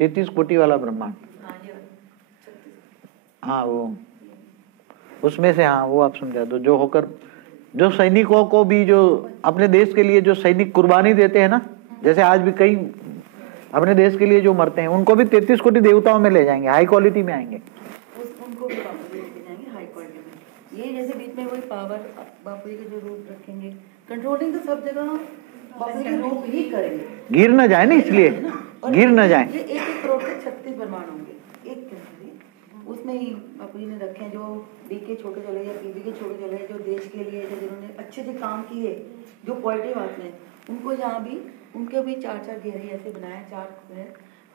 33 कोटि वाला ब्रह्मांड। हाँ वो उसमें से, हाँ वो आप समझा दो। जो होकर जो सैनिकों को भी, जो अपने देश के लिए जो सैनिक कुर्बानी देते हैं ना, जैसे आज भी कई अपने देश के लिए जो मरते हैं, उनको भी 33 कोटि देवताओं में ले जाएंगे, हाई क्वालिटी में आएंगे। उनको भी वापस लेके जाएंगे हाई क्वालिटी में। ये जैसे बीच में वही पावर बापू जी के जो रूप रखेंगे, कंट्रोलिंग तो सब जगह बापू जी रूप ही करेंगे, गिर न जाए ना, इसलिए गिर न जाए। ये 1-1 करोड़ के 36 ब्रह्मांड होंगे एक उसमें ही बापू जी ने रखे हैं, जो बी के छोटे चले या पीबी के छोटे चले, जो देश के लिए, जो जिन्होंने अच्छे से काम किए, जो पॉजिटिव आते हैं, उनको यहाँ भी उनके भी 4-4 घेरे ऐसे बनाए, 4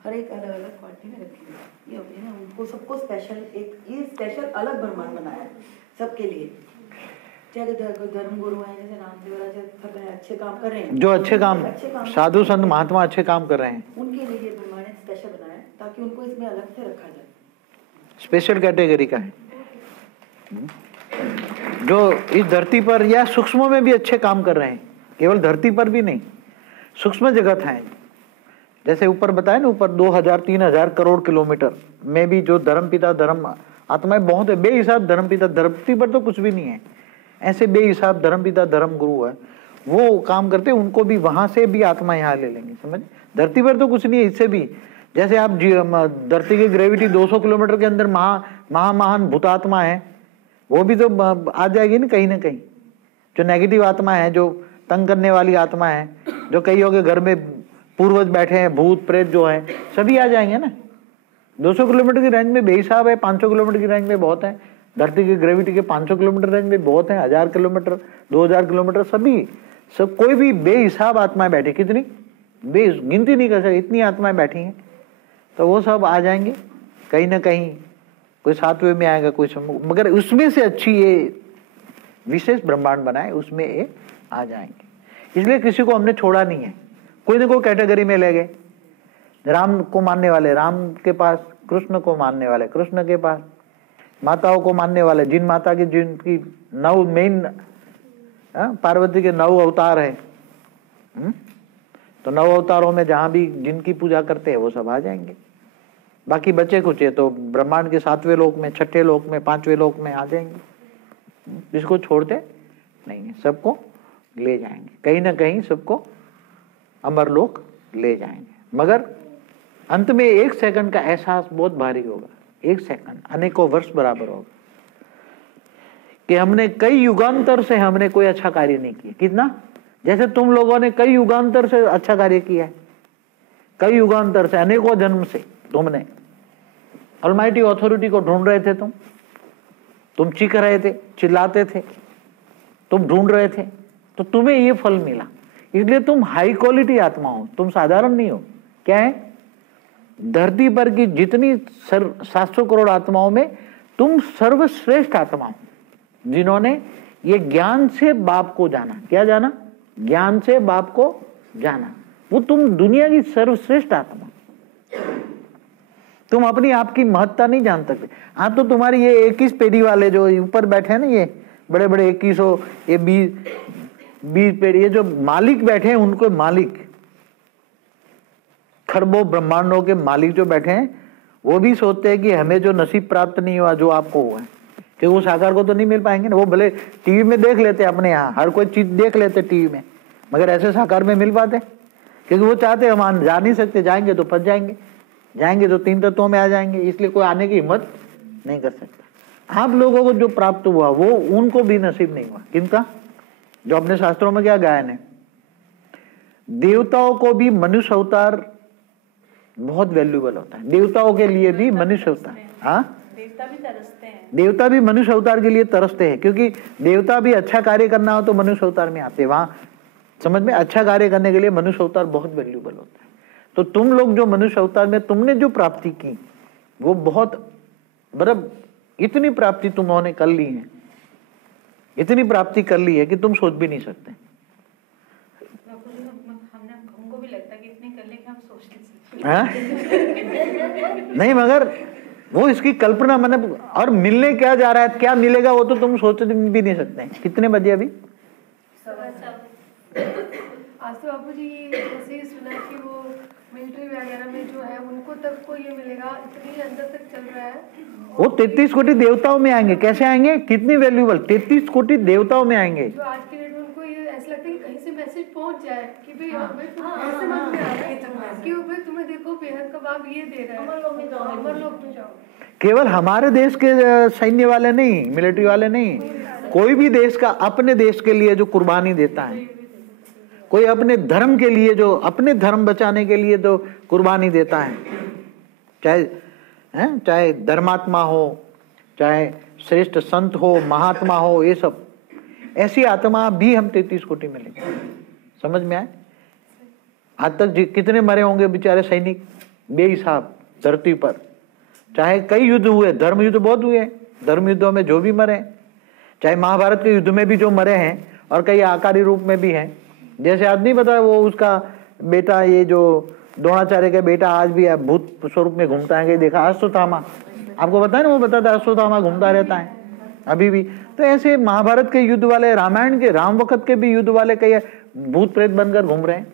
हर एक अलग अलग क्वालिटी में रखेंगे। ये होती है ना, उनको सबको स्पेशल एक ये स्पेशल अलग ब्रह्मांड बनाया है सबके लिए। चाहे धर्म गुरु हैं जैसे रामदेव राजा अच्छे काम कर रहे हैं, जो अच्छे काम साधु संत महात्मा अच्छे काम कर रहे हैं, उनके लिए ये ब्रह्मांड स्पेशल बनाया ताकि उनको इसमें अलग से रखा जाए, स्पेशल कैटेगरी का है। जो इस धरती पर या सूक्ष्म में भी अच्छे काम कर रहे हैं, केवल धरती पर भी नहीं, सूक्ष्म जगत है। जैसे ऊपर बताया ना, ऊपर 2000-3000 करोड़ किलोमीटर में भी जो धर्मपिता धर्म आत्माएं बहुत है, बेहिसाब धर्मपिता। धरती पर तो कुछ भी नहीं है, ऐसे बेहिसाब धर्मपिता धर्म गुरु है, वो काम करते, उनको भी वहां से भी आत्मा यहाँ ले लेंगे। समझ, धरती पर तो कुछ नहीं है, इससे भी जैसे आप धरती की ग्रेविटी 200 किलोमीटर के अंदर महान भूतात्मा है, वो भी तो आ जाएगी ना कहीं। जो नेगेटिव आत्मा है, जो तंग करने वाली आत्मा है, जो कईयों के घर में पूर्वज बैठे हैं, भूत प्रेत जो है, सभी आ जाएंगे ना। 200 किलोमीटर की रेंज में बेहिसाब है, 500 किलोमीटर की रेंज में बहुत है, धरती की ग्रेविटी के 500 किलोमीटर रेंज में बहुत है, 1000 किलोमीटर 2000 किलोमीटर, सभी सब कोई भी बेहिसाब आत्माएं बैठी, कितनी गिनती नहीं कर सकती, इतनी आत्माएं बैठी हैं। तो वो सब आ जाएंगे कहीं ना कहीं, कोई 7वें में आएगा, कोई मगर उसमें से अच्छी ये विशेष ब्रह्मांड बनाए, उसमें ये आ जाएंगे। इसलिए किसी को हमने छोड़ा नहीं है, कोई ना कोई कैटेगरी में ले गए। राम को मानने वाले राम के पास, कृष्ण को मानने वाले कृष्ण के पास, माताओं को मानने वाले जिन माता की जिनकी 9 मेन पार्वती के 9 अवतार है, तो 9 अवतारों में जहां भी जिनकी पूजा करते हैं वो सब आ जाएंगे। बाकी बचे कुछ है तो ब्रह्मांड के 7वें लोक में, 6ठे लोक में, 5वें लोक में आ जाएंगे। जिसको छोड़ते नहीं है, सबको ले जाएंगे कहीं ना कहीं, सबको अमर लोक ले जाएंगे। मगर अंत में 1 सेकंड का एहसास बहुत भारी होगा, 1 सेकंड अनेकों वर्ष बराबर होगा, कि हमने कई युगांतर से हमने कोई अच्छा कार्य नहीं किया। कितना, जैसे तुम लोगों ने कई युगांतर से अच्छा कार्य किया है, कई युगांतर से, अनेकों जन्म से तुमने ऑलमाइटी अथॉरिटी को ढूंढ रहे थे, तुम चीख रहे थे, चिल्लाते थे, तुम ढूंढ रहे थे, तो तुम्हें ये फल मिला। इसलिए तुम हाई क्वालिटी आत्मा हो, तुम साधारण नहीं हो। क्या है, धरती पर की जितनी 700 करोड़ आत्माओं में तुम सर्वश्रेष्ठ आत्मा हो, जिन्होंने ये ज्ञान से बाप को जाना। क्या जाना, ज्ञान से बाप को जाना। वो तुम दुनिया की सर्वश्रेष्ठ आत्मा। तुम अपनी आप की महत्ता नहीं जान सकते। हाँ, तो तुम्हारी ये 21 पेढ़ी वाले जो ऊपर बैठे हैं ना, ये बड़े बड़े 2100 ये 20 पेढ़ी, ये जो मालिक बैठे हैं, उनको मालिक, खरबों ब्रह्मांडों के मालिक जो बैठे हैं, वो भी सोचते हैं कि हमें जो नसीब प्राप्त नहीं हुआ जो आपको हुआ है, क्योंकि वो साकार को तो नहीं मिल पाएंगे ना। वो भले टीवी में देख लेते अपने यहाँ, हर कोई चीज देख लेते टीवी में, मगर ऐसे साकार में मिल पाते? क्योंकि वो चाहते हम जा नहीं सकते, जाएंगे तो फंस जाएंगे, जाएंगे तो 3 तत्वों में आ जाएंगे, इसलिए कोई आने की हिम्मत नहीं कर सकता। आप लोगों को जो प्राप्त हुआ वो उनको भी नसीब नहीं हुआ। किनका? जो अपने शास्त्रों में क्या गायन है, देवताओं को भी मनुष्य अवतार बहुत वैल्यूबल होता है। देवताओं के लिए भी मनुष्य अवतार, हाँ, देवता भी तरसते हैं, देवता भी मनुष्य अवतार के लिए तरसते हैं, क्योंकि देवता भी अच्छा कार्य करना हो तो मनुष्य अवतार में आते हैं। वहां समझ में, अच्छा कार्य करने के लिए मनुष्य अवतार बहुत वैल्यूबल होता है। तो तुम लोग जो मनुष्य अवतार में तुमने जो प्राप्ति की वो बहुत, मतलब इतनी प्राप्ति तुमने कर ली है, इतनी प्राप्ति कर ली है कि तुम सोच भी नहीं सकते। हमको भी लगता है कि इतने कर ले कि हम सोच नहीं सकते। नहीं, मगर वो इसकी कल्पना, मैंने, और मिलने क्या जा रहा है, क्या मिलेगा वो तो तुम सोच भी नहीं सकते। कितने बजे अभी? आज तो बापू जी जैसे सुना कि वो मिलिट्री वगैरह में जो है उनको तक को ये मिलेगा, इतनी अंदर तक चल रहा है। वो 33 कोटि देवताओं में आएंगे। कैसे आएंगे? कितनी वैल्यूबल, 33 कोटि देवताओं में आएंगे। जो आज के डेट में उनको ये ऐसा लगता है कि कहीं से मैसेज पहुंच जाए कि भाई हमें ऐसे मन में आ रहा है कि भाई तुम्हें देखो बेहद कबाब ये दे रहा है, अमर लोग में जाओ। केवल हमारे देश के सैन्य वाले नहीं, मिलिट्री वाले नहीं, कोई भी देश का अपने देश के लिए जो कुर्बानी देता है, कोई अपने धर्म के लिए जो अपने धर्म बचाने के लिए तो कुर्बानी देता है, चाहे धर्मात्मा हो, चाहे श्रेष्ठ संत हो, महात्मा हो, ये सब ऐसी आत्मा भी हम 33 कोटि में लेंगे। समझ में आए? आज तक कितने मरे होंगे बेचारे सैनिक बेहिसाब धरती पर। चाहे कई युद्ध हुए, धर्म युद्ध बहुत हुए, धर्म युद्धों में जो भी मरे, चाहे महाभारत के युद्ध में भी जो मरे हैं, और कई आकारी रूप में भी हैं। जैसे आज नहीं पता वो उसका बेटा, ये जो द्रोणाचार्य का बेटा आज भी भूत स्वरूप में घूमता है, देखा अश्वत्थामा, आपको पता है ना, वो बताता है अश्वत्थामा घूमता रहता है अभी भी। तो ऐसे महाभारत के युद्ध वाले, रामायण के राम वक्त के भी युद्ध वाले कई भूत प्रेत बनकर घूम रहे हैं।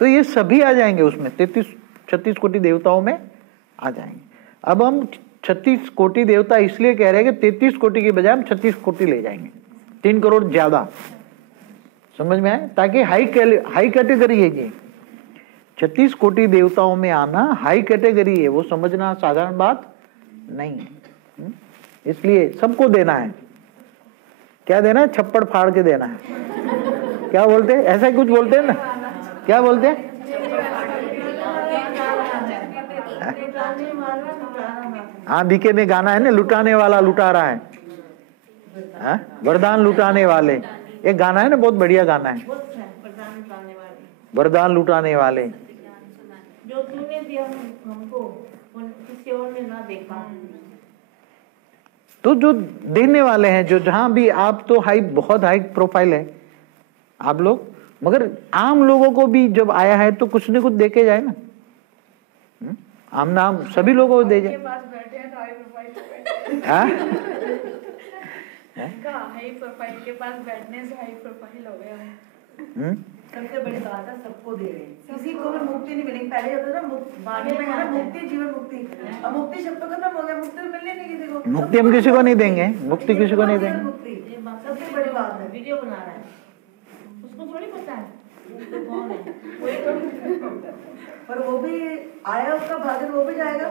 तो ये सभी आ जाएंगे उसमें, 36 कोटि देवताओं में आ जाएंगे। अब हम 36 कोटि देवता इसलिए कह रहे हैं कि 33 कोटि के बजाय हम 36 कोटि ले जाएंगे, 3 करोड़ ज्यादा। समझ में आए? ताकि हाई कैटेगरी है ये, 36 कोटि देवताओं में आना हाई कैटेगरी है, वो समझना साधारण बात नहीं है। इसलिए सबको देना है। क्या देना है? छप्पड़ फाड़ के देना है। क्या बोलते हैं? ऐसा ही कुछ बोलते हैं ना, क्या बोलते हैं? हाँ, बीके में गाना है ना, लुटाने वाला लुटा रहा है, वरदान लुटाने वाले, एक गाना है ना, बहुत बढ़िया गाना है, वरदान लुटाने वाले। जो तूने दिया हमको किसी और ने ना देखा। तो जो देने वाले हैं, जो जहां भी, आप तो बहुत हाई प्रोफाइल है आप लोग, मगर आम लोगों को भी जब आया है तो कुछ न कुछ दे के जाए ना। आम नाम सभी लोगों को दे जाए। हाई प्रोफाइल के पास बैठने से हाई प्रोफाइल हो गया है। सबसे बड़ी बात है, सबको दे रहे हैं, किसी को भी मुक्ति नहीं मिलेगी। पहले होता था ना, वाणी में है ना, मुक्ति जीवन मुक्ति, अब मुक्ति शब्द तो खत्म हो गया, मुक्ति मिलने नहीं किसी को। मुक्ति हम किसी को नहीं देंगे, मुक्ति किसी को नहीं देंगे। सबसे बड़ी बात है, वीडियो बना रहा है, उसको थोड़ी पता है कौन है, पर वो भी आया, उसका भाग्य, वो भी जाएगा।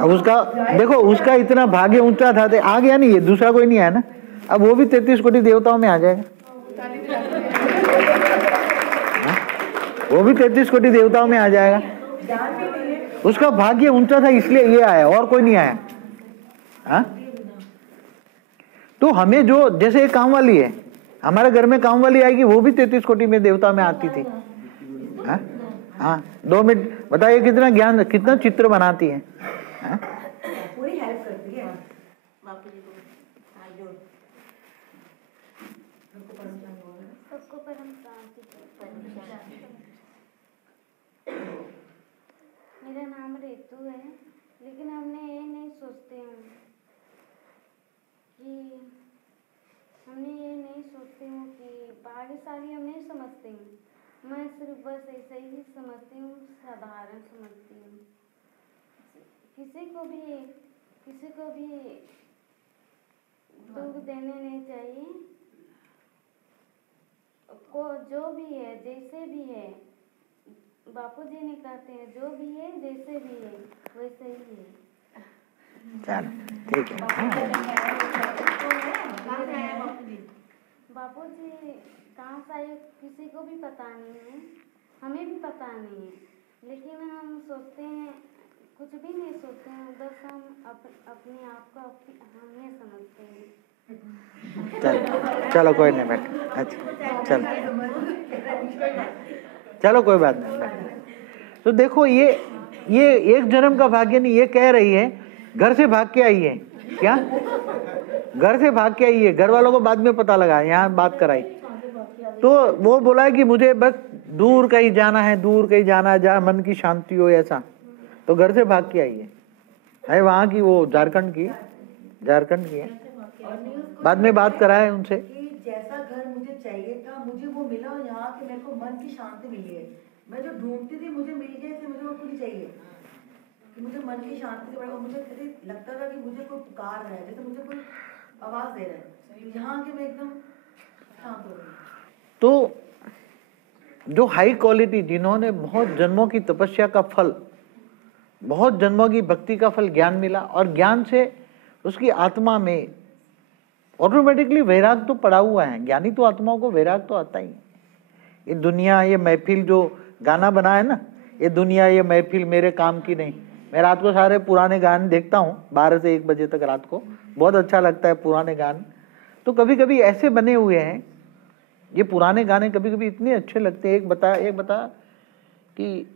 अब उसका देखो, उसका इतना भाग्य ऊंचा था, आ गया नहीं, ये दूसरा कोई नहीं आया ना, अब वो भी 33 कोटि देवताओं में आ जाएगा। वो भी 33 कोटि देवताओं में आ जाएगा। उसका भाग्य ऊंचा था इसलिए ये आया, और कोई नहीं आया। हाँ, तो हमें जो, जैसे एक काम वाली है, हमारे घर में काम वाली आएगी, वो भी 33 कोटि में देवता में आती थी। हाँ, हाँ, 2 मिनट बताइए कितना ज्ञान, कितना चित्र बनाती है। हाँ? पूरी हेल्प करती है बापू जी को। सबको परम शांति। मेरा नाम रेतू है, लेकिन हमने ये नहीं सोचते हैं कि भाग्यशाली हम नहीं समझते हैं। मैं सिर्फ बस ऐसे ही समझती हूँ, साधारण समझती हूँ। किसी को भी दुख देने नहीं चाहिए। को जो भी है, जैसे भी है, बापूजी ने कहते हैं, जो भी है जैसे भी है वैसे ही है। चलो ठीक है। बापूजी कहाँ से आए किसी को भी पता नहीं है, हमें भी पता नहीं है, लेकिन हम सोचते हैं, कुछ भी नहीं सोचते हैं, बस हम अपने आप को हमें समझते हैं। चलो कोई नहीं बैठ, अच्छा चलो चलो कोई बात नहीं बैठ। तो देखो ये एक जन्म का भाग्य नहीं, ये कह रही है घर से भाग के आई है। क्या घर से भाग के आई है? घर वालों को बाद में पता लगा, यहाँ बात कराई तो वो बोला है कि मुझे बस दूर कहीं जाना है, दूर कहीं जाना है जहाँ मन की शांति हो, ऐसा। तो घर से भाग के आई है वहाँ की, वो झारखंड की है। बाद में बात कराए उनसे कि जैसा घर मुझे चाहिए था मुझे वो मिला, और यहाँ के मेरे को मन की शांति मिली है। मैं जो ढूंढती थी मुझे मिल गया, इसलिए मुझे वो कुछ चाहिए कि मुझे मन की शांति से बड़ा, और मुझे कभी लगता था कि मुझे कोई पुकार रहा है, जैसे मुझे कोई आवाज दे रहा है, यहाँ के मैं एकदम शांत हो गई। तो जो हाई क्वालिटी, जिन्होंने बहुत जन्मों की तपस्या का फल, बहुत जन्मों की भक्ति का फल ज्ञान मिला, और ज्ञान से उसकी आत्मा में ऑटोमेटिकली वैराग तो पड़ा हुआ है। ज्ञानी तो आत्माओं को वैराग तो आता ही है। ये दुनिया, ये महफिल जो गाना बना है ना, ये दुनिया ये महफिल मेरे काम की नहीं। मैं रात को सारे पुराने गाने देखता हूँ 12 से 1 बजे तक रात को, बहुत अच्छा लगता है पुराने गाने। तो कभी कभी ऐसे बने हुए हैं ये पुराने गाने, कभी कभी इतने अच्छे लगते हैं। एक बता कि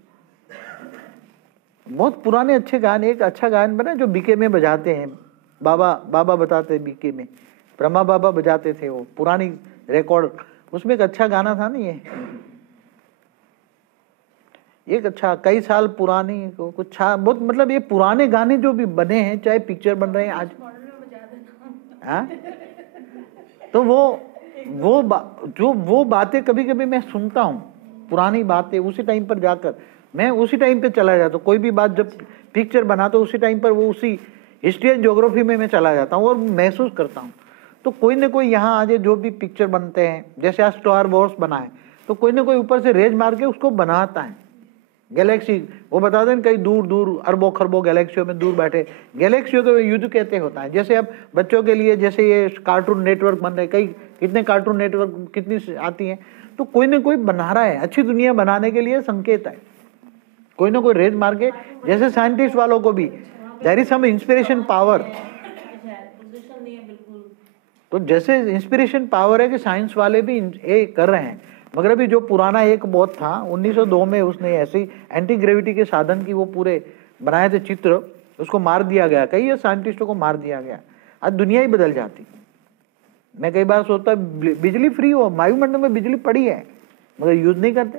बहुत पुराने अच्छे गाने, एक अच्छा गान बना जो बीके में बजाते हैं, बाबा बताते हैं बीके में, ब्रह्मा बाबा बजाते थे, वो पुरानी रिकॉर्ड, उसमें एक अच्छा गाना था ना, ये एक अच्छा कई साल पुरानी कुछ बहुत, मतलब ये पुराने गाने जो भी बने हैं, चाहे पिक्चर बन रहे हैं आज, हाँ, तो वो बातें कभी कभी मैं सुनता हूँ, पुरानी बातें, उसी टाइम पर जाकर मैं उसी टाइम पे चला जाता हूँ। कोई भी बात जब पिक्चर बना तो उसी टाइम पर वो उसी हिस्ट्री एंड ज्योग्राफी में मैं चला जाता हूँ और महसूस करता हूँ। तो कोई ना कोई यहाँ आज जो भी पिक्चर बनते हैं, जैसे आज स्टार वॉर्स बना है, तो कोई ना कोई ऊपर से रेज मार के उसको बनाता है। गैलेक्सी, वो बता दें कई दूर दूर अरबों खरबों गैलेक्सियों में दूर बैठे गैलेक्सियों के युद्ध कहते होता है। जैसे अब बच्चों के लिए जैसे ये कार्टून नेटवर्क बन रहे, कई कितने कार्टून नेटवर्क कितनी आती हैं, तो कोई ना कोई बना रहा है। अच्छी दुनिया बनाने के लिए संकेत है, कोई ना कोई रेज मार के, जैसे साइंटिस्ट वालों को भी there is some inspiration power. तो जैसे इंस्पिरेशन पावर है कि साइंस वाले भी ये कर रहे हैं। मगर अभी जो पुराना एक बहुत था 1902 में, उसने ऐसी एंटी ग्रेविटी के साधन की वो पूरे बनाए थे चित्र, उसको मार दिया गया, कई साइंटिस्टों को मार दिया गया। आज दुनिया ही बदल जाती। मैं कई बार सोचता बिजली फ्री हो, वायुमंडल में बिजली पड़ी है मगर यूज नहीं करते।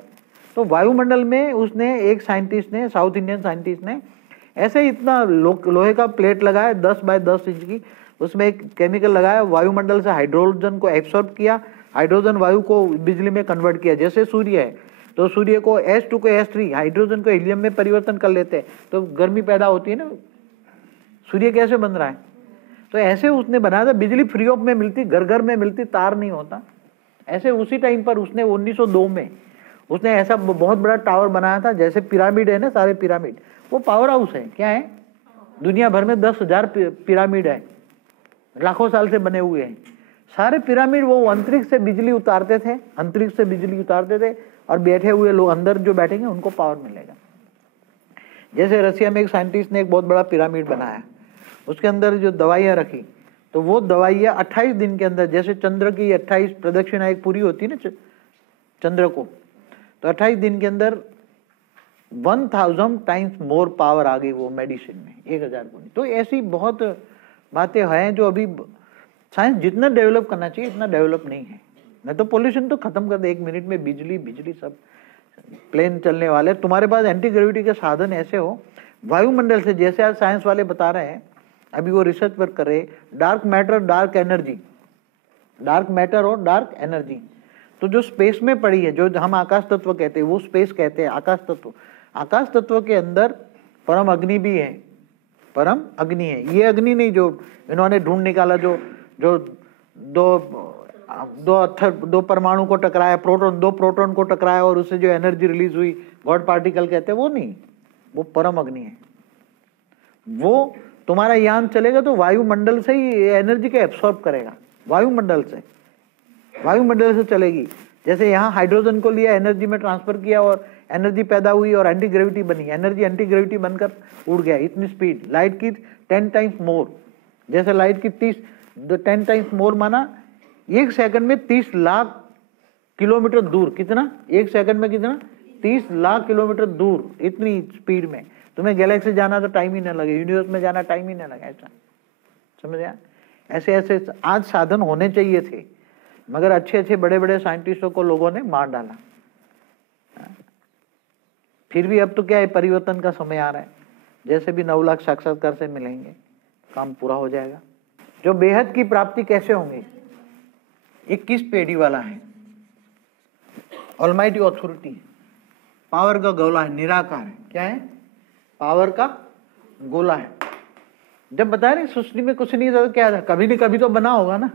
तो वायुमंडल में उसने एक साइंटिस्ट ने, साउथ इंडियन साइंटिस्ट ने ऐसे इतना लोहे का प्लेट लगाया 10 बाय 10 इंच की, उसमें एक केमिकल लगाया, वायुमंडल से हाइड्रोजन को एब्सॉर्ब किया, हाइड्रोजन वायु को बिजली में कन्वर्ट किया। जैसे सूर्य है तो सूर्य को H2 को H3, हाइड्रोजन को हीलियम में परिवर्तन कर लेते हैं तो गर्मी पैदा होती है ना। सूर्य कैसे बन रहा है, तो ऐसे उसने बनाया था। बिजली फ्री ऑफ में मिलती, घर घर में मिलती, तार नहीं होता। ऐसे उसी टाइम पर उसने 1902 में उसने ऐसा बहुत बड़ा टावर बनाया था। जैसे पिरामिड है ना, सारे पिरामिड वो पावर हाउस है। क्या है, दुनिया भर में 10,000 पिरामिड है, लाखों साल से बने हुए हैं सारे पिरामिड। वो अंतरिक्ष से बिजली उतारते थे, अंतरिक्ष से बिजली उतारते थे और बैठे हुए लोग अंदर जो बैठेंगे उनको पावर मिलेगा। जैसे रसिया में एक साइंटिस्ट ने एक बहुत बड़ा पिरामिड बनाया, उसके अंदर जो दवाइयाँ रखी, तो वो दवाइयाँ 28 दिन के अंदर, जैसे चंद्र की 28 प्रदक्षिणा एक पूरी होती है ना चंद्र को, तो 28 दिन के अंदर 1000 टाइम्स मोर पावर आ गई वो मेडिसिन में, 1000 गुनी। तो ऐसी बहुत बातें हैं जो अभी साइंस जितना डेवलप करना चाहिए इतना डेवलप नहीं है। नहीं तो पोल्यूशन तो खत्म कर दे, 1 मिनट में बिजली सब प्लेन चलने वाले। तुम्हारे पास एंटी ग्रेविटी के साधन ऐसे हो वायुमंडल से, जैसे आज साइंस वाले बता रहे हैं, अभी वो रिसर्च वर्क कर रहे हैं, dark matter dark energy, dark matter और डार्क एनर्जी। तो जो स्पेस में पड़ी है, जो हम आकाश तत्व कहते हैं, वो स्पेस कहते हैं आकाश तत्व। आकाश तत्व के अंदर परम अग्नि भी है, परम अग्नि है। ये अग्नि नहीं जो इन्होंने ढूंढ निकाला, जो दो परमाणु को टकराया, दो प्रोटॉन को टकराया और उससे जो एनर्जी रिलीज हुई, गॉड पार्टिकल कहते हैं, वो नहीं, वो परम अग्नि है। वो तुम्हारा यान चलेगा तो वायुमंडल से ही एनर्जी को एब्सॉर्ब करेगा, वायुमंडल से चलेगी। जैसे यहाँ हाइड्रोजन को लिया, एनर्जी में ट्रांसफर किया और एनर्जी पैदा हुई और एंटी ग्रेविटी बनी, एनर्जी एंटी ग्रेविटी बनकर उड़ गया। इतनी स्पीड, लाइट की 10 टाइम्स मोर, जैसे लाइट की 10 टाइम्स मोर माना 1 सेकंड में 30 लाख किलोमीटर दूर। कितना, 1 सेकंड में कितना, 30 लाख किलोमीटर दूर, इतनी स्पीड में। तुम्हें गैलेक्सी जाना तो टाइम ही ना लगे, यूनिवर्स में जाना टाइम ही ना लगे। ऐसा समझ गया। ऐसे ऐसे आज साधन होने चाहिए थे, मगर अच्छे बड़े बड़े साइंटिस्टों को लोगों ने मार डाला। फिर भी अब तो क्या है, परिवर्तन का समय आ रहा है। जैसे भी 9 लाख साक्षात्कार से मिलेंगे, काम पूरा हो जाएगा। जो बेहद की प्राप्ति कैसे होंगे, 21 पेढ़ी वाला है, ऑलमाइटी अथॉरिटी, पावर का गौला है, निराकार है। क्या है, पावर का गोला है। जब बताया नहीं सृष्टि में कुछ नहीं था तो क्या था, कभी नहीं कभी तो बना होगा ना।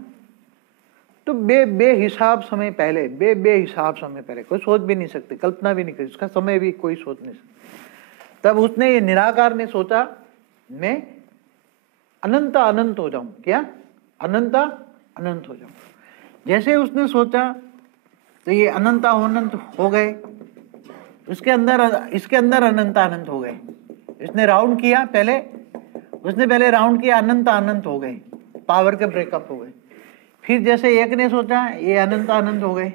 तो बेहिसाब समय पहले, बेहिसाब समय पहले, कोई सोच भी नहीं सकते, कल्पना भी नहीं कर, उसका समय भी कोई सोच नहीं सकता। तब उसने ये निराकार ने सोचा मैं अनंत अनंत हो जाऊं। क्या? अनंत अनंत हो जाऊं। जैसे उसने सोचा तो ये अनंत अनंत हो गए, इसके अंदर अनंत अनंत हो गए। इसने राउंड किया पहले, उसने पहले राउंड किया, अनंत अनंत हो गए, पावर के ब्रेकअप हो गए। फिर जैसे एक ने सोचा ये अनंत अनंत हो गए,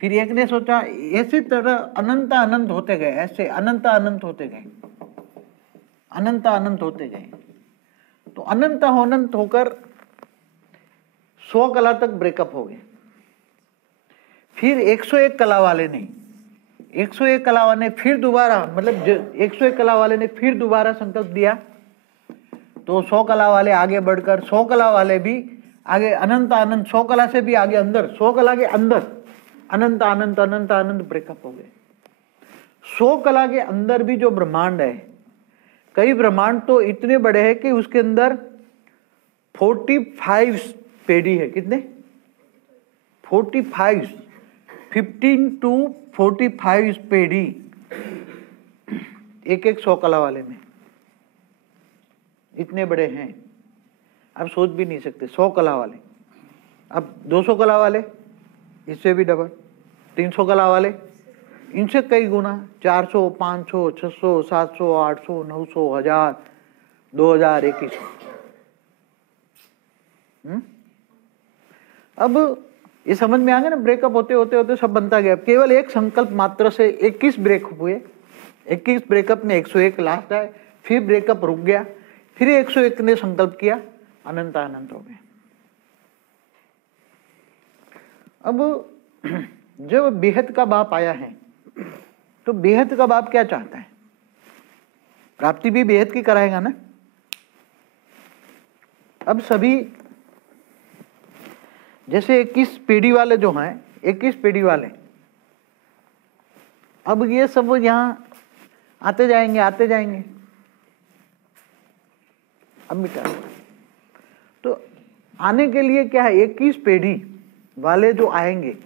फिर एक ने सोचा, इसी तरह अनंत अनंत होते गए, ऐसे अनंत अनंत होते गए, अनंत अनंत होते गए। तो अनंत अनंत होकर 100 कला तक ब्रेकअप हो गए। फिर 101 कला वाले ने, 101 कला वाले ने फिर दोबारा, मतलब 101 कला वाले ने फिर दोबारा संकल्प दिया। तो 100 कला वाले आगे बढ़कर 100 कला वाले भी आगे अनंत अनंत, 100 कला से भी आगे अंदर, 100 कला के अंदर अनंत अनंत अनंत अनंत ब्रेकअप हो गए। 100 कला के अंदर भी जो ब्रह्मांड है, कई ब्रह्मांड तो इतने बड़े हैं कि उसके अंदर 45 पेडी है। कितने? 45, 15 to 45 पेडी एक 100 कला वाले में, इतने बड़े हैं, आप सोच भी नहीं सकते। 100 कला वाले, अब 200 कला वाले, इससे भी डबल, 300 कला वाले, इनसे कई गुना, 400, 500, 600, 700, 800, 900, 1000, 2000, 2100। अब ये समझ में आ गया ना, ब्रेकअप होते होते होते सब बनता गया। केवल एक संकल्प मात्र से 21 ब्रेकअप हुए। 21 ब्रेकअप में 101 लास्ट आए, फिर ब्रेकअप रुक गया, फिर 101 ने संकल्प किया, अनंत अनंत हो गए। अब जब बेहद का बाप आया है, तो बेहद का बाप क्या चाहता है? प्राप्ति भी बेहद की कराएगा ना। अब सभी जैसे 21 पीढ़ी वाले जो हैं, 21 पीढ़ी वाले, अब ये सब यहां आते जाएंगे आते जाएंगे। अब मिटा, तो आने के लिए क्या है, 21 पीढ़ी वाले जो आएंगे,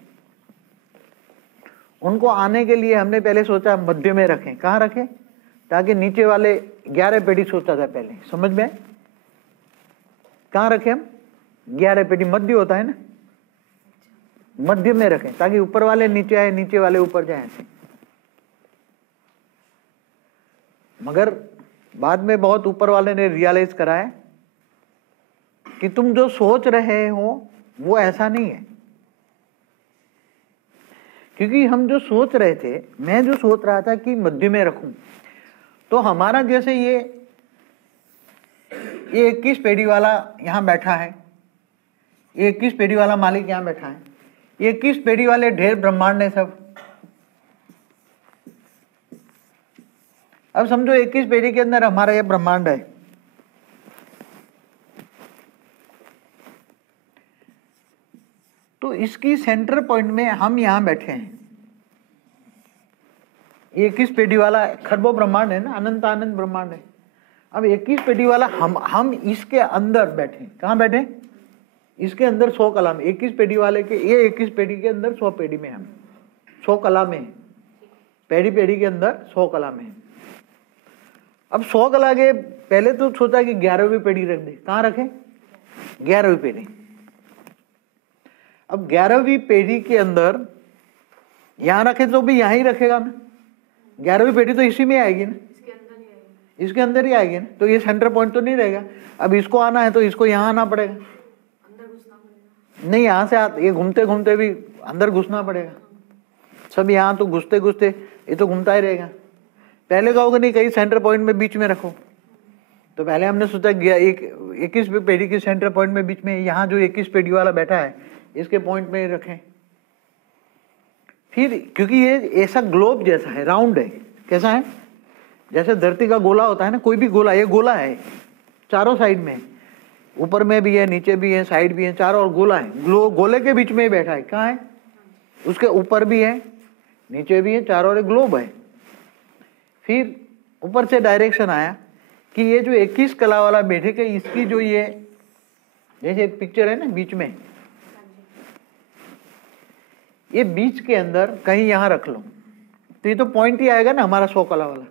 उनको आने के लिए हमने पहले सोचा मध्य में रखें। कहाँ रखें? ताकि नीचे वाले 11 पीढ़ी सोचा था पहले, समझ में? कहाँ रखें हम? 11 पीढ़ी मध्य होता है ना, मध्य में रखें ताकि ऊपर वाले नीचे आए, नीचे वाले ऊपर जाए ऐसे। मगर बाद में बहुत ऊपर वाले ने रियलाइज कराया कि तुम जो सोच रहे हो वो ऐसा नहीं है। क्योंकि हम जो सोच रहे थे, मैं जो सोच रहा था कि मध्य में रखूं, तो हमारा जैसे ये 21 पेढ़ी वाला यहाँ बैठा है, ये 21 पेढ़ी वाला मालिक यहाँ बैठा है, ये 21 पेढ़ी वाले ढेर ब्रह्मांड है सब। अब समझो 21 पेढ़ी के अंदर हमारा ये ब्रह्मांड है। तो इसकी सेंटर पॉइंट में हम यहां बैठे हैं। 21 पेढ़ी वाला खरबों ब्रह्मांड है ना, अनंत अनंत ब्रह्मांड है। अब 21 पेढ़ी वाला हम इसके अंदर बैठे। कहाँ बैठे? इसके अंदर 100 कला में। 21 पेढ़ी वाले के, ये 21 पेढ़ी के अंदर 100 पेढ़ी में, हम 100 कला में, पेढ़ी पेढ़ी के अंदर 100 कला में। अब 100 कला के पहले तो सोचा कि 11वीं पेढ़ी रख दे। कहाँ रखे? 11वीं पेढ़ी। अब 11वीं पेढ़ी के अंदर यहां रखे तो भी यहां ही रखेगा ना, 11वीं पेढ़ी तो इसी में आएगी ना, इसके अंदर ही आएगी ना। तो ये सेंटर पॉइंट तो नहीं रहेगा। अब इसको आना है तो इसको यहाँ आना पड़ेगा, नहीं यहाँ से ये घूमते घूमते भी अंदर घुसना पड़ेगा। सब यहाँ तो घुसते घुसते ये तो घूमता ही रहेगा। पहले कहोगे नहीं कहीं सेंटर पॉइंट में बीच में रखो, तो पहले हमने सोचा 21 पेढ़ी के सेंटर पॉइंट में बीच में, यहाँ जो 21 पेढ़ी वाला बैठा है इसके पॉइंट में रखें। फिर क्योंकि ये ऐसा ग्लोब जैसा है, राउंड है। कैसा है? जैसे धरती का गोला होता है ना, कोई भी गोला, ये गोला है, चारों साइड में, ऊपर में भी है, नीचे भी है, साइड भी है, चारों और गोला है। गोले के बीच में ही बैठा है। कहाँ है? उसके ऊपर भी है, नीचे भी है, चारों और ग्लोब है। फिर ऊपर से डायरेक्शन आया कि ये जो 21 कला वाला बैठक है, इसकी जो ये जैसे पिक्चर है ना बीच में, ये बीच के अंदर कहीं यहां रख लो तो ये तो पॉइंट ही आएगा ना हमारा 100 कला वाला।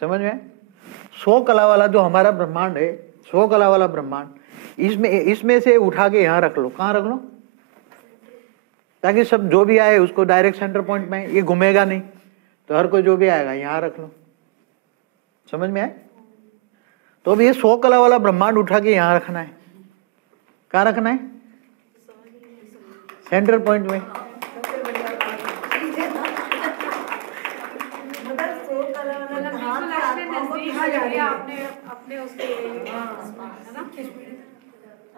समझ में? 100 कला वाला जो हमारा ब्रह्मांड है, 100 कला वाला ब्रह्मांड, इसमें से उठा के यहां रख लो। कहां रख लो? ताकि सब जो भी आए उसको डायरेक्ट सेंटर पॉइंट में, ये घूमेगा नहीं, तो हर कोई जो भी आएगा यहां रख लो। समझ में आए? तो अब ये 100 कला वाला ब्रह्मांड उठा के यहां रखना है। कहां रखना है? सेंटर पॉइंट में।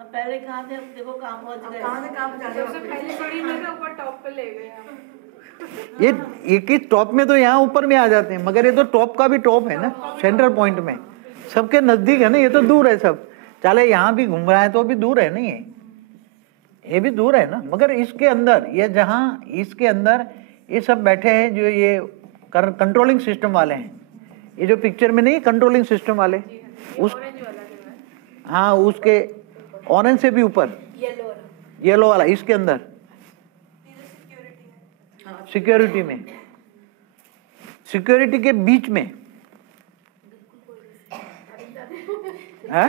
पहले कहाँ थे, अब देखो कहाँ पहुँच गए, कहाँ से कहाँ पहुँच गए। ऊपर टॉप पे ले गए आप। ये एक ही टॉप में तो यहाँ ऊपर में आ जाते हैं, मगर ये तो टॉप का भी टॉप है ना, सेंटर पॉइंट में, सबके नजदीक है ना। ये तो दूर है सब, चाहे यहाँ भी घूम रहा है तो भी दूर है नहीं है, ये भी दूर है ना। मगर इसके अंदर ये जहाँ इसके अंदर ये सब बैठे हैं जो ये कंट्रोलिंग सिस्टम वाले हैं, ये जो पिक्चर में नहीं कंट्रोलिंग सिस्टम वाले, उस हाँ उसके ऑरेंज से भी ऊपर येलो वाला, इसके अंदर सिक्योरिटी में, सिक्योरिटी के बीच में है।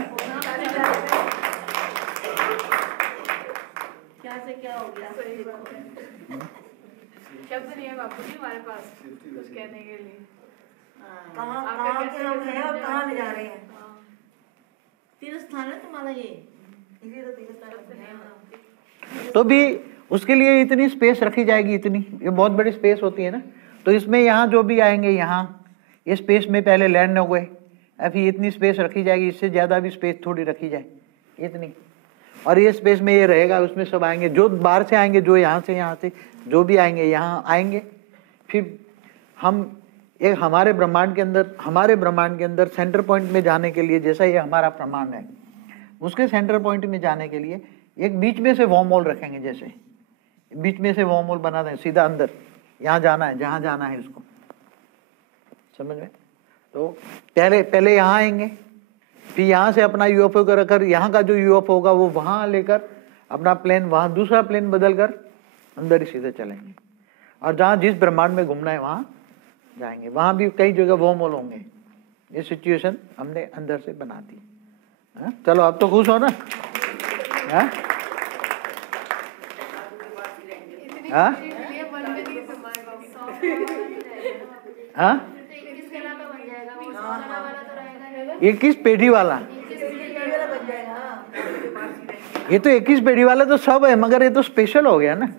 क्या से क्या हो गया, शब्द नहीं है बापू जी हमारे पास कुछ कहने के लिए। कहाँ कहाँ के हम हैं और कहाँ ले जा रहे हैं। तीर्थ स्थान है तुम्हारा ये, इसी तो तीर्थ स्थान। तो भी उसके लिए इतनी स्पेस रखी जाएगी, इतनी ये बहुत बड़ी स्पेस होती है ना। तो इसमें यहाँ जो भी आएंगे, यहाँ ये स्पेस में पहले लैंड हो गए, अभी इतनी स्पेस रखी जाएगी, इससे ज़्यादा भी स्पेस थोड़ी रखी जाए इतनी, और ये स्पेस में ये रहेगा, उसमें सब आएंगे जो बाहर से आएंगे, जो यहाँ से जो भी आएंगे यहाँ आएंगे। फिर हम एक हमारे ब्रह्मांड के अंदर सेंटर पॉइंट में जाने के लिए, जैसा ये हमारा ब्रह्मांड है, उसके सेंटर पॉइंट में जाने के लिए एक बीच में से वॉर्म होल रखेंगे, जैसे बीच में से वॉर्म होल बना दें, सीधा अंदर यहाँ जाना है, जहाँ जाना है उसको। समझ में? तो पहले यहाँ आएंगे, फिर यहाँ से अपना यूएफओ को रखकर, यहाँ का जो यूएफओ होगा वो वहाँ लेकर अपना प्लेन, वहाँ दूसरा प्लेन बदल कर अंदर ही सीधे चलेंगे, और जहाँ जिस ब्रह्मांड में घूमना है वहाँ जाएंगे। वहाँ भी कई जगह वॉर्म होल होंगे। ये सिचुएशन हमने अंदर से बना दी। चलो अब तो खुश हो ना? हाँ हाँ हाँ, 21 पेढ़ी वाला, ये तो 21 पेढ़ी वाला तो सब है, मगर ये तो स्पेशल हो गया ना,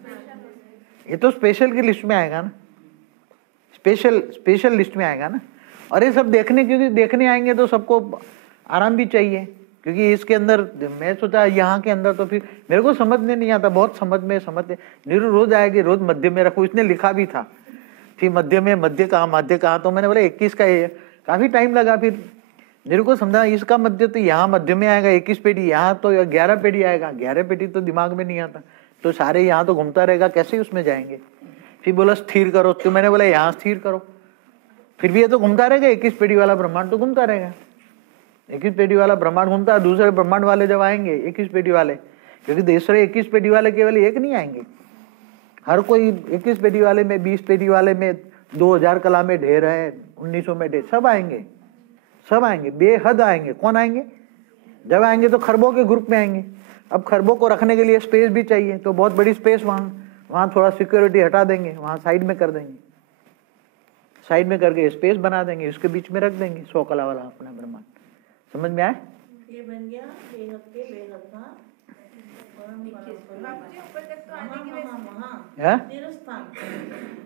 ये तो स्पेशल की लिस्ट में आएगा ना, स्पेशल लिस्ट में आएगा ना। और ये सब देखने, क्योंकि देखने आएंगे तो सबको आराम भी चाहिए, क्योंकि इसके अंदर मैं सोचा यहाँ के अंदर तो फिर मेरे को समझने नहीं आता, बहुत समझते नीरू रोज आएगी, रोज मध्य में रखो, इसने लिखा भी था फिर मध्य कहाँ, तो मैंने बोला 21 का ये, काफी टाइम लगा, फिर मेरे को समझा इसका मध्य तो यहाँ मध्य में आएगा 21 पेढ़ी, यहाँ तो 11 पेढ़ी आएगा, 11 पेढ़ी तो दिमाग में नहीं आता, तो सारे यहाँ तो घूमता रहेगा, कैसे उसमें जाएंगे। फिर बोला स्थिर करो, तो मैंने बोला यहाँ स्थिर करो, फिर भी ये तो घूमता रहेगा, 21 पेढ़ी वाला ब्रह्मांड तो घूमता रहेगा, 21 पेढ़ी वाला ब्रह्मांड घूमता है। दूसरे ब्रह्मांड वाले जब आएंगे 21 पेढ़ी वाले, क्योंकि दूसरे 21 पेढ़ी वाले केवल एक नहीं आएंगे, हर कोई 21 पेढ़ी वाले में, 20 पेढ़ी वाले में, 2000 कला में ढेर है, 1900 में ढेर, सब आएंगे, बेहद आएंगे। कौन आएंगे? जब आएंगे तो खरबों के ग्रुप में आएंगे। अब खरबों को रखने के लिए स्पेस भी चाहिए, तो बहुत बड़ी स्पेस वहाँ थोड़ा सिक्योरिटी हटा देंगे, वहाँ साइड में कर देंगे, साइड में करके स्पेस बना देंगे, उसके बीच में रख देंगे 100 कला वाला अपना ब्रह्मांड। समझ में आए? ये बन गया बेहद के बेहद का, और ऊपर तक तो आने की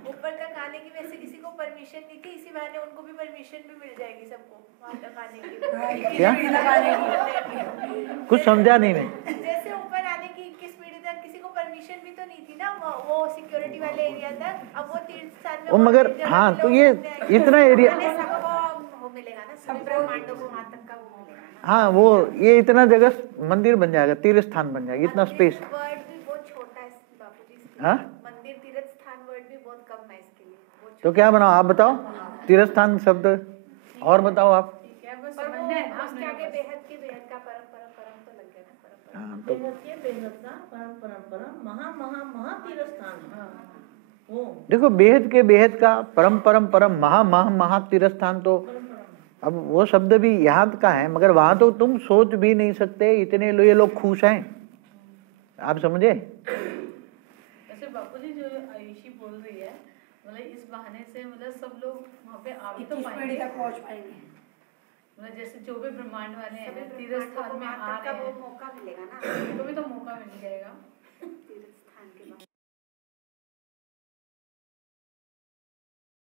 ऊपर तक आने की वैसे किसी को परमिशन नहीं थी, इसी बहाने उनको भी परमिशन भी मिल जाएगी सबको वहाँ तक आने की। क्या? कुछ समझा नहीं मैं। जैसे ऊपर आने की 21 पीढ़ी तक किसी को परमिशन भी तो नहीं थी ना, वो सिक्योरिटी वाले एरिया तक, अब वो तीर्थ स्थान में, वो मगर हाँ, तो ये इतना एरिया सबको मिलेगा ना, सभी ब्रह्मांडों को वहाँ तक का वो मिलेगा ना। हाँ, वो ये इतना जगह मंदिर बन जाएगा, तीर्थ स्थान बन जाएगा, इतना स्पेस। वर्ड भी बहुत छोटा है बापू जी, हाँ, मंदिर तीर्थ स्थान वर्ड भी बहुत कम है इसके लिए। तो क्या बनाओ आप बताओ? तीर्थस्थान शब्द और बताओ आप। ठीक है, बस समझना है ना उसके आगे बेहद की बेहद का परम परम परम तो लग गया ना, परम हाँ, तो बेहद के बेहद का परम परम परम महा महा महा तीर्थस्थान है वो। देखो, बेहद के बेहद का परम परम परम महा महा महा तीर्थस्थान, तो अब वो शब्द भी यहाँ का है, मगर वहां तो तुम सोच भी नहीं सकते, इतने ये लोग खुश हैं। आप समझे? ऐसे बापूजी जो आयुषी बोल रही है, मतलब इस बहाने से मतलब सब लोग वहाँ पे आ भी तो पाएंगे, पहुंच पाएंगे, मतलब जैसे जो भी ब्रह्मांड वाले हैं तीर्थ स्थान में आ रहे हैं, वो मौका मिलेगा ना, उनको भी तो मौका मिल जाएगा।